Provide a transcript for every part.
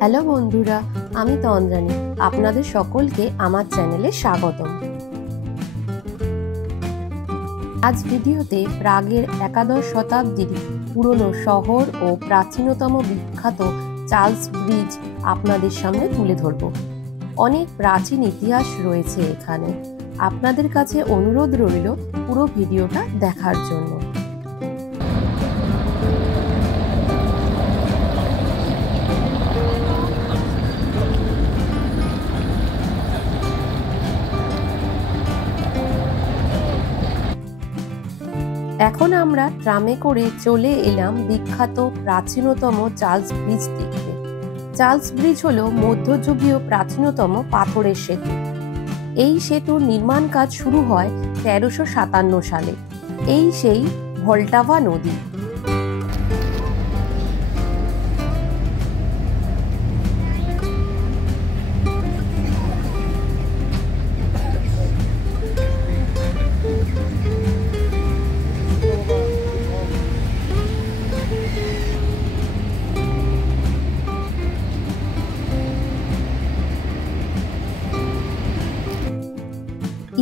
Hello বন্ধুরা, আমি তন্দ্রানী। আপনাদের সকলকে আমার চ্যানেলে স্বাগতম। আজ ভিডিওতে প্রাগের একাদশ শতাব্দীর পুরনো শহর ও প্রাচীনতম বিখ্যাত চার্লস ব্রিজ আপনাদের সামনে তুলে ধরব। অনেক প্রাচীন ইতিহাস রয়েছে এখানে। আপনাদের কাছে অনুরোধ রইল পুরো ভিডিওটা দেখার জন্য। এখন আমরা ট্রামে করে চলে এলাম বিখ্যাত প্রাচীনতম চার্লস ব্রিজ দেখতে। চার্লস ব্রিজ হলো মধ্যযুগীয় প্রাচীনতম পাথরের সেতু। এই সেতুর নির্মাণ কাজ শুরু হয় 1357 সালে। এই সেই ভলটাভা নদী।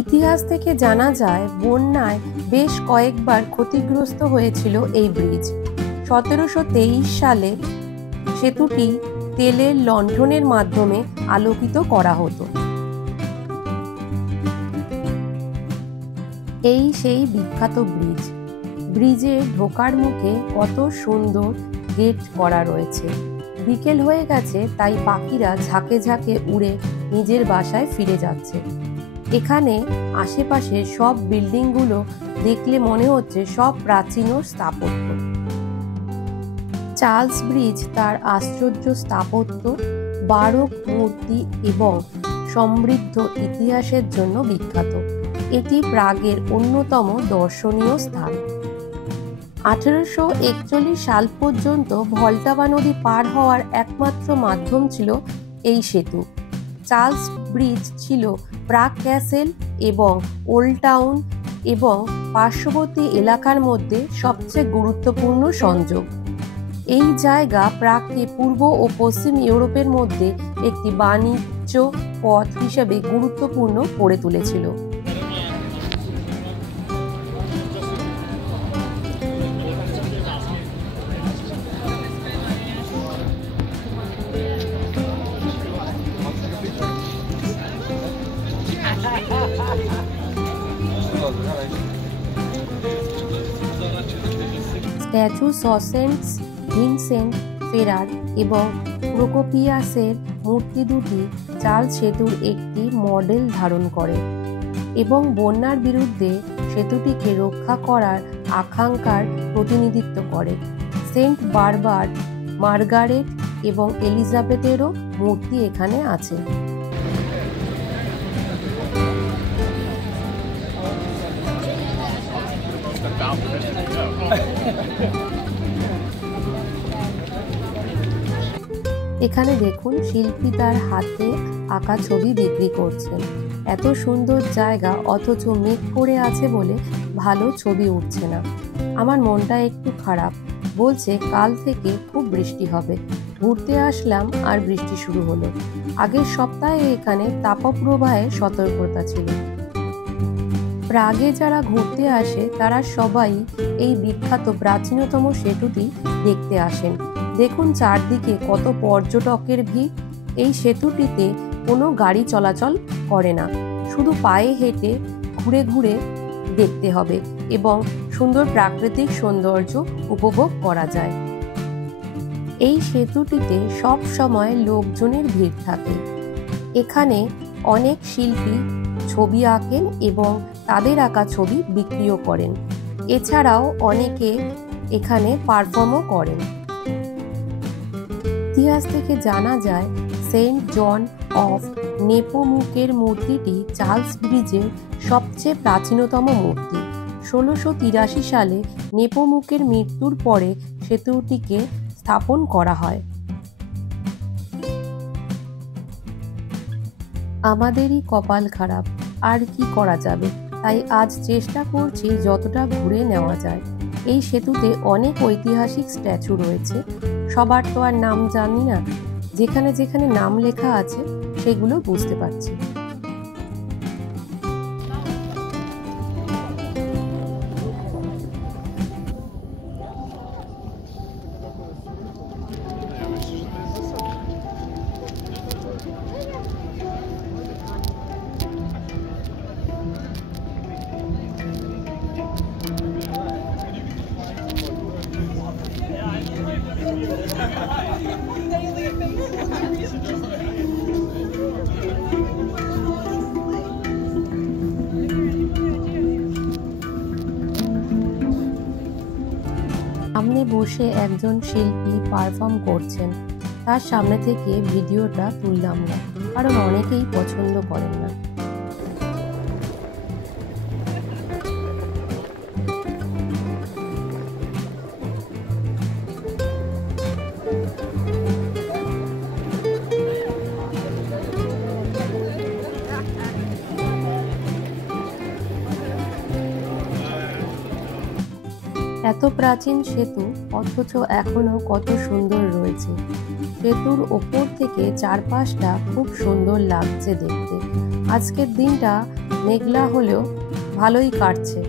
ইতিহাস থেকে জানা যায় বন্যায় বেশ কয়েকবার ক্ষতিগ্রস্ত হয়েছিল এই ব্রিজ। 1723 সালে সেতুটি তেলের লণ্ঠনের মাধ্যমে আলোকিত করা হতো। এই সেই বিখ্যাত ব্রিজ। ব্রিজে ঢোকার মুখে কত সুন্দর গেট করা রয়েছে। বিকেল হয়ে গেছে, তাই পাখিরা ঝাঁকে ঝাঁকে উড়ে নিজের বাসায় ফিরে যাচ্ছে। এখানে আশেপাশে সব বিল্ডিংগুলো দেখলে মনে হচ্ছে সব প্রাচীন স্থাপত্য। চার্লস ব্রিজ তার আশ্চর্য স্থাপত্য, বারোক মূর্তি এবং সমৃদ্ধ ইতিহাসের জন্য বিখ্যাত। এটি প্রাগের অন্যতম দর্শনীয় স্থান। 1841 সাল পর্যন্ত ভলটাভা নদী পার হওয়ার একমাত্র মাধ্যম ছিল এই সেতু। চার্লস ব্রিজ ছিল প্রাগ ক্যাসেল এবং ওল্ড টাউন এবং পার্শ্ববর্তী এলাকার মধ্যে সবচেয়ে গুরুত্বপূর্ণ সংযোগ। এই জায়গা প্রাগকে পূর্ব ও পশ্চিম ইউরোপের মধ্যে একটি বাণিজ্য পথ হিসেবে গুরুত্বপূর্ণ করে তুলেছিল। স্ট্যাচু সেন্ট ভিনসেন্ট ফেরার এবং প্রোকোপিয়াসের মূর্তি দুটি চার্লস সেতুর একটি মডেল ধারণ করে এবং বন্যার বিরুদ্ধে সেতুটিকে রক্ষা করার আকাঙ্ক্ষার প্রতিনিধিত্ব করে। সেন্ট বারবার, মার্গারেট এবং এলিজাবেথেরও মূর্তি এখানে আছে। এখানে দেখুন, শিল্পী তার হাতে আঁকা ছবি বিক্রি করছেন। এত সুন্দর জায়গা, অথচ মেঘ করে আছে বলে ভালো ছবি উঠছে না। আমার মনটা একটু খারাপ। বলছে কাল থেকে খুব বৃষ্টি হবে। ঘুরতে আসলাম আর বৃষ্টি শুরু হলো। আগের সপ্তাহে এখানে তাপপ্রবাহের সতর্কতা ছিল। প্রাগে যারা ঘুরতে আসে তারা সবাই এই বিখ্যাত প্রাচীনতম সেতুটি দেখতে আসেন। দেখুন চারদিকে কত পর্যটকের ভিড়। এই সেতুটিতে কোনো গাড়ি চলাচল করে না, শুধু পায়ে হেঁটে ঘুরে ঘুরে দেখতে হবে এবং সুন্দর প্রাকৃতিক সৌন্দর্য উপভোগ করা যায়। এই সেতুটিতে সব সময় লোকজনের ভিড় থাকে। এখানে অনেক শিল্পী ছবি আঁকেন এবং তাদের আঁকা ছবি বিক্রিও করেন। এছাড়াও অনেকে এখানে পারফর্মও করেন। ইতিহাস থেকে জানা যায় সেন্ট জন অফ নেপোমুকের মূর্তিটি চার্লস ব্রিজের সবচেয়ে প্রাচীনতম মূর্তি। 1683 সালে নেপোমুকের মৃত্যুর পরে সেতুটিকে স্থাপন করা হয়। আমাদেরই কপাল খারাপ, আর কি করা যাবে। তাই আজ চেষ্টা করছি যতটা ঘুরে নেওয়া যায়। এই সেতুতে অনেক ঐতিহাসিক স্ট্যাচু রয়েছে, সবার তো আর নাম জানি না। যেখানে যেখানে নাম লেখা আছে সেগুলো বুঝতে পারছি। সামনে বসে একজন শিল্পী পারফর্ম করছেন, তার সামনে থেকে ভিডিওটা তুললাম না, কারণ অনেকেই পছন্দ করেন না। এত প্রাচীন সেতু অথচ এখনো কত সুন্দর রয়েছে। সেতুর ওপর থেকে চারপাশটা খুব সুন্দর লাগছে দেখতে। আজকের দিনটা মেঘলা হলেও ভালোই কাটছে।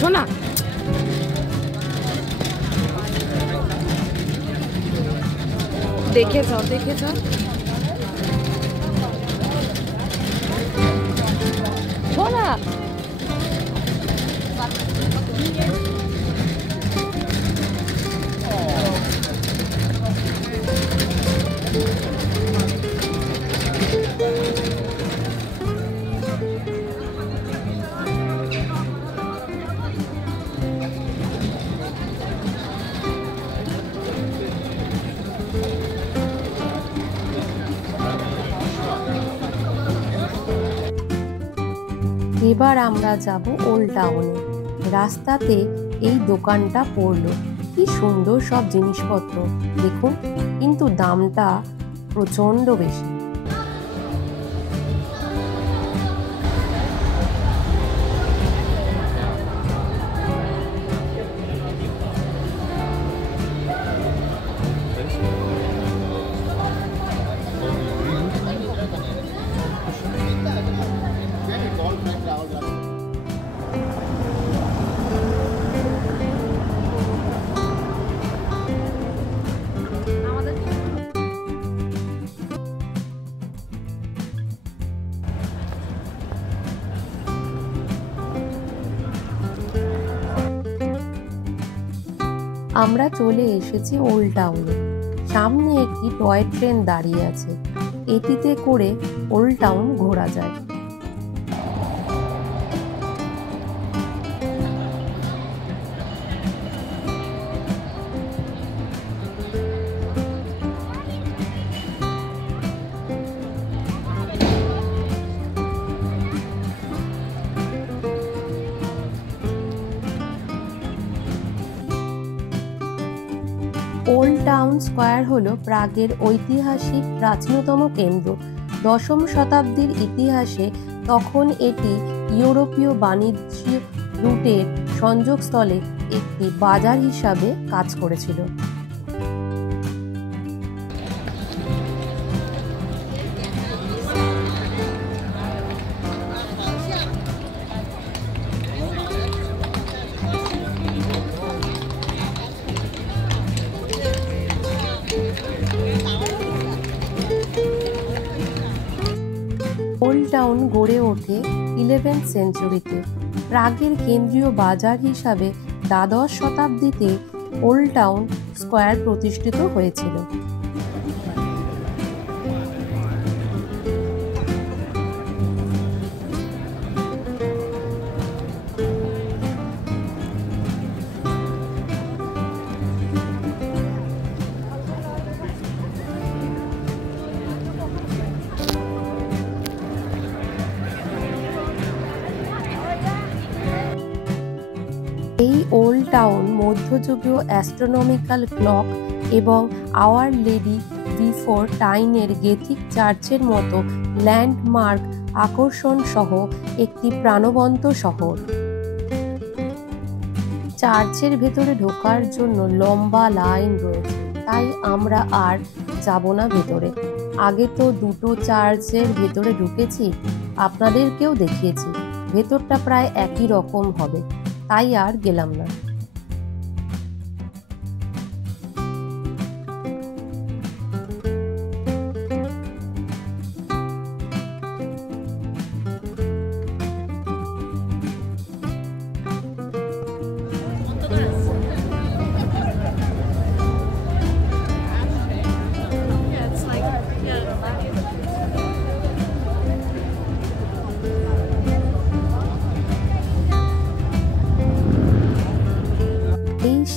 শোনা দেখে যাও শোনা। এবার আমরা যাব ওল্ড টাউনে। রাস্তাতে এই দোকানটা পড়লো, কি সুন্দর সব জিনিসপত্র দেখুন, কিন্তু দামটা প্রচন্ড বেশি। আমরা চলে এসেছি ওল্ড টাউনে। সামনে একটি টয় ট্রেন দাঁড়িয়ে আছে, এটিতে করে ওল্ড টাউন ঘোরা যায়। টাউন স্কোয়ার হলো প্রাগের ঐতিহাসিক প্রাচীনতম কেন্দ্র। 10ম শতাব্দীর ইতিহাসে তখন এটি ইউরোপীয় বাণিজ্য রুটের সংযোগস্থলে একটি বাজার হিসাবে কাজ করেছিল। ওল্ড টাউন গড়ে ওঠে 11th সেঞ্চুরিতে। প্রাগের কেন্দ্রীয় বাজার হিসাবে দ্বাদশ শতাব্দীতে ওল্ড টাউন স্কোয়ার প্রতিষ্ঠিত হয়েছিল। এই ওল্ড টাউন মধ্যযুগীয় অ্যাস্ট্রোনমিক্যাল ক্লক এবং আওয়ার লেডি বিফোর টাইনের গেথিক চার্চের মতো ল্যান্ডমার্ক আকর্ষণ সহ একটি প্রাণবন্ত শহর। চার্চের ভেতরে ঢোকার জন্য লম্বা লাইন রয়েছে, তাই আমরা আর যাব না ভেতরে। আগে তো দুটো চার্চের ভেতরে ঢুকেছি, আপনাদেরকেও দেখিয়েছি। ভেতরটা প্রায় একই রকম হবে, তাই আর গেলাম না।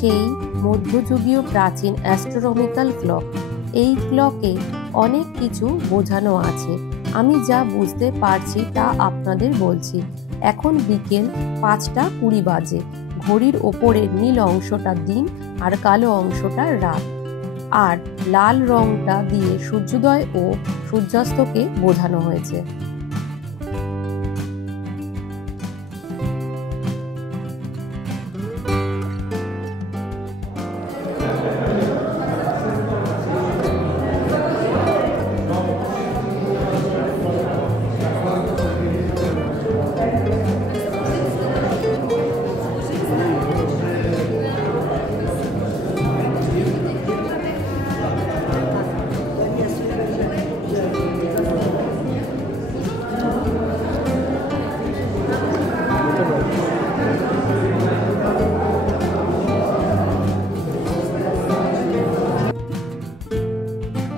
সেই মধ্যযুগীয় প্রাচীন অ্যাস্ট্রোনমিক্যাল ক্লক। এই ক্লকে অনেক কিছু বোঝানো আছে, আমি যা বুঝতে পারছি তা আপনাদের বলছি। এখন বিকেল 5:20 বাজে। ঘড়ির ওপরের নীল অংশটা দিন আর কালো অংশটা রাত, আর লাল রংটা দিয়ে সূর্যোদয় ও সূর্যাস্তকে বোঝানো হয়েছে।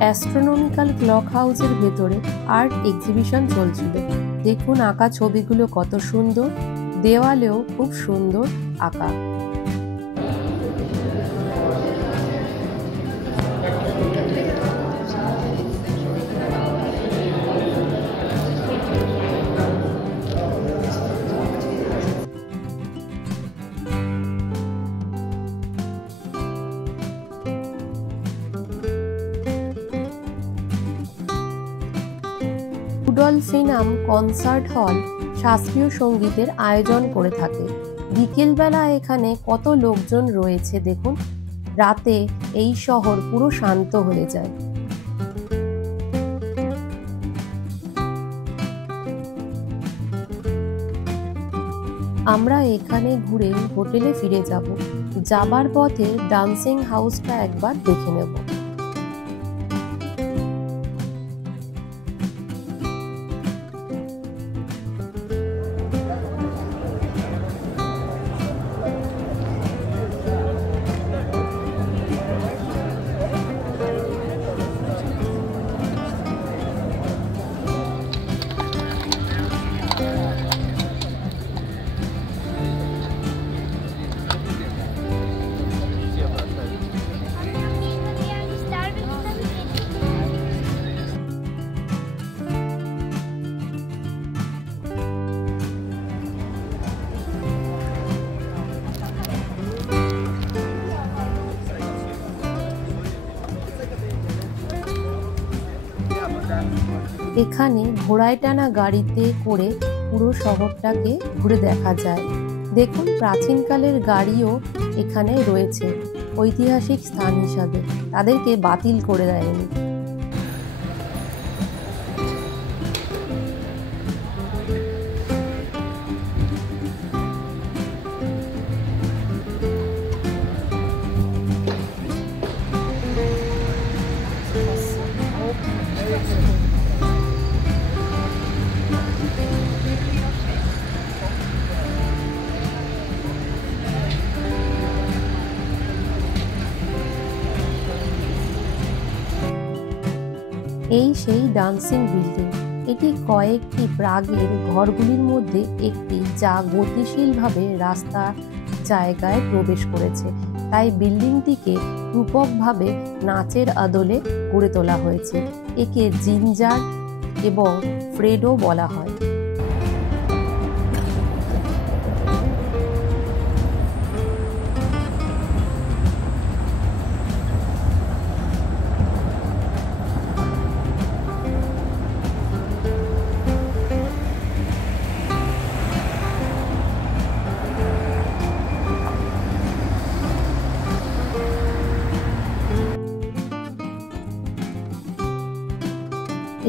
অ্যাস্ট্রোনমিক্যাল ক্লক হাউসের ভেতরে আর্ট এক্সিবিশন চলছিল। দেখুন আঁকা ছবিগুলো কত সুন্দর, দেওয়ালেও খুব সুন্দর আঁকা। রুডলফিনাম কনসার্ট হল শাস্ত্রীয় সঙ্গীতের আয়োজন করে থাকে। বিকেলবেলা এখানে কত লোকজন রয়েছে দেখুন। রাতে এই শহর পুরো শান্ত হয়ে যায়। আমরা এখানে ঘুরে হোটেলে ফিরে যাব। যাবার পথে ডান্সিং হাউসটা একবার দেখে নেব। এখানে ঘোড়ায় টানা গাড়িতে করে পুরো শহরটাকে ঘুরে দেখা যায়। দেখুন, প্রাচীনকালের গাড়িও এখানে রয়েছে ঐতিহাসিক স্থান হিসাবে, তাদেরকে বাতিল করে দেয়নি। এই সেই ডান্সিং বিল্ডিং। এটি কয়েকটি প্রাগের ঘরগুলির মধ্যে একটি, যা গতিশীলভাবে রাস্তা জায়গায় প্রবেশ করেছে। তাই বিল্ডিংটিকে রূপকভাবে নাচের আদলে গড়ে তোলা হয়েছে। একে জিঞ্জার এবং ফ্রেডো বলা হয়।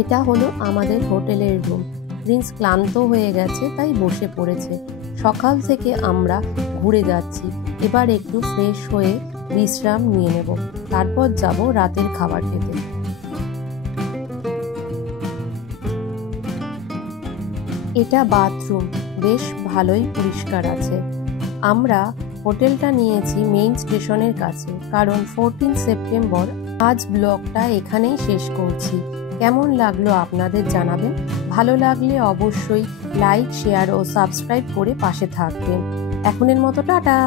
এটা হলো আমাদের হোটেলের রুম। প্রিন্স ক্লান্ত হয়ে গেছে, তাই বসে পড়েছে। সকাল থেকে আমরা ঘুরে যাচ্ছি, এবার একটু ফ্রেশ হয়ে বিশ্রাম নিয়ে নেব, তারপর যাব রাতের খাবার খেতে। এটা বাথরুম, বেশ ভালোই পরিষ্কার আছে। আমরা হোটেলটা নিয়েছি মেইন স্টেশনের কাছে, কারণ 14 সেপ্টেম্বর। আজ ব্লগটা এখানেই শেষ করছি। কেমন লাগলো আপনাদের জানাবেন। ভালো লাগলে অবশ্যই লাইক, শেয়ার ও সাবস্ক্রাইব করে পাশে থাকবেন। এখনের মতো টাটা।